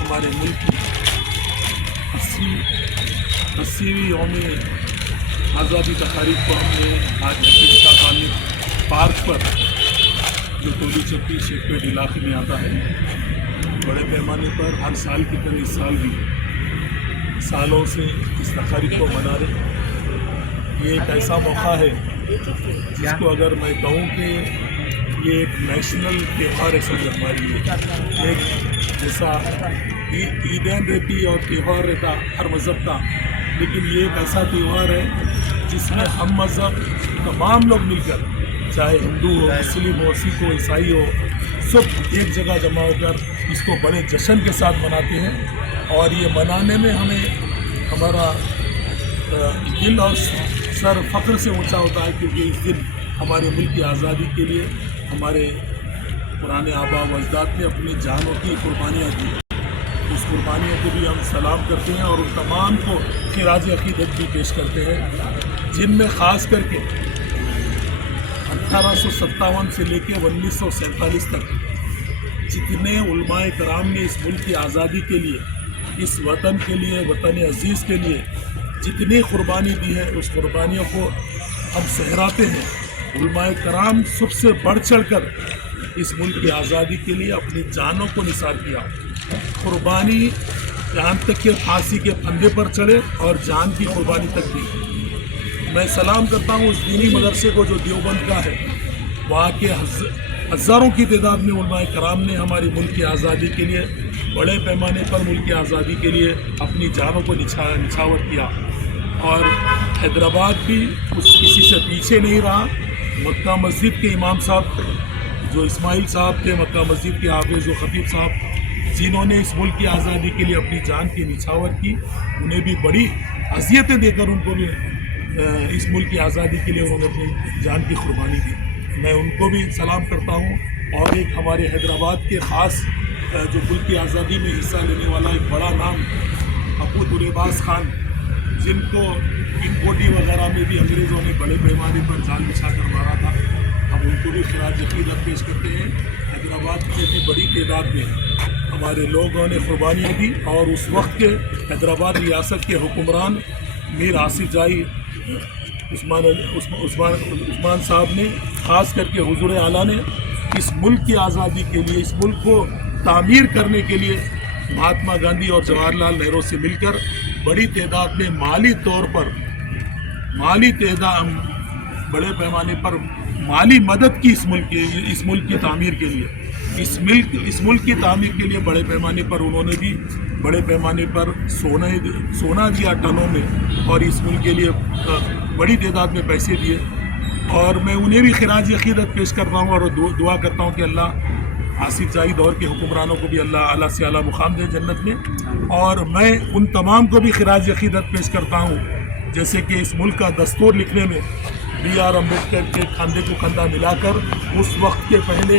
ہمارے ملک کی 80ویں یوم آزادی تقریب کو ہم نے آج حکیم شاہ کالونی پارک پر، جو ٹولی چکی شیخ پیٹ علاقے میں آتا ہے، بڑے پیمانے پر ہر سال کی طرح اس سال بھی سالوں سے اس تقریب کو منا رہے ہیں۔ یہ ایک ایسا موقع ہے جس کو اگر میں کہوں کہ یہ ایک نیشنل تہوار ہے سمجھ ہمارے لیے، ایک جیسا عیدین رہتی اور تہوار رہتا ہر مذہب کا، لیکن یہ ایک ایسا تہوار ہے جس میں ہم مذہب تمام لوگ مل کر، چاہے ہندو ہو، مسلم ہو، سکھ ہو، عیسائی ہو، سب ایک جگہ جمع ہو کر اس کو بڑے جشن کے ساتھ مناتے ہیں۔ اور یہ منانے میں ہمیں ہمارا دل اور سر فخر سے اونچا ہوتا ہے، کیونکہ اس دن ہمارے ملک کی آزادی کے لیے ہمارے پرانے آباء و اجداد نے اپنی جانوں کی قربانیاں دی۔ اس قربانیوں کو بھی ہم سلام کرتے ہیں اور ان تمام کو خراج عقیدت بھی پیش کرتے ہیں، جن میں خاص کر کے 1857 سے لے کے 1947 تک جتنے علماء کرام نے اس ملک کی آزادی کے لیے، اس وطن کے لیے، وطن عزیز کے لیے جتنی قربانی دی ہے، اس قربانیوں کو ہم سہراتے ہیں۔ علماء کرام سب سے بڑھ چڑھ کر اس ملک کی آزادی کے لیے اپنی جانوں کو نثار کیا، قربانی یہاں تک کہ پھانسی کے پھندے پر چڑھے اور جان کی قربانی تک دی۔ میں سلام کرتا ہوں اس دینی مدرسے کو جو دیوبند کا ہے، وہاں کے ہزاروں کی تعداد میں علماء کرام نے ہماری ملک کی آزادی کے لیے بڑے پیمانے پر ملک کی آزادی کے لیے اپنی جانوں کو نچھاور کیا۔ اور حیدرآباد بھی کسی سے پیچھے نہیں رہا۔ مکہ مسجد کے امام صاحب جو اسماعیل صاحب تھے، مکہ مسجد کے حافظ و خطیب صاحب، جنہوں نے اس ملک کی آزادی کے لیے اپنی جان کی نچھاور کی، انہیں بھی بڑی اذیتیں دے کر ان کو بھی اس ملک کی آزادی کے لیے انہوں نے اپنی جان کی قربانی دی۔ میں ان کو بھی سلام کرتا ہوں۔ اور ایک ہمارے حیدرآباد کے خاص جو ملک کی آزادی میں حصہ لینے والا ایک بڑا نام ابو طلباس خان، جن کو انکوٹی وغیرہ میں بھی انگریزوں نے بڑے پیمانے پر جان بچھا کر مارا تھا، ہم ان کو بھی خراج عقیدت پیش کرتے ہیں۔ حیدرآباد میں بھی بڑی تعداد میں ہمارے لوگوں نے قربانیاں دی، اور اس وقت کے حیدرآباد ریاست کے حکمران میر آصف جائی عثمان صاحب نے، خاص کر کے حضور اعلیٰ نے اس ملک کی آزادی کے لیے، اس ملک کو تعمیر کرنے کے لیے مہاتما گاندھی اور جواہر لال نہرو سے مل کر بڑی تعداد میں مالی طور پر بڑے پیمانے پر مالی مدد کی اس ملک کی تعمیر کے لیے، اس ملک کی تعمیر کے لیے بڑے پیمانے پر انہوں نے بھی بڑے پیمانے پر سونا دیا ٹنوں میں، اور اس ملک کے لیے بڑی تعداد میں پیسے دیے۔ اور میں انہیں بھی خراج عقیدت پیش کرتا ہوں اور دعا کرتا ہوں کہ اللہ آصف جائی دور کے حکمرانوں کو بھی اللہ اعلیٰ سے اعلیٰ مقام دے جنت میں۔ اور میں ان تمام کو بھی خراج عقیدت پیش کرتا ہوں، جیسے کہ اس ملک کا دستور لکھنے میں بی آر امبیڈکر کے کندھے کو کندھا ملا کر اس وقت کے پہلے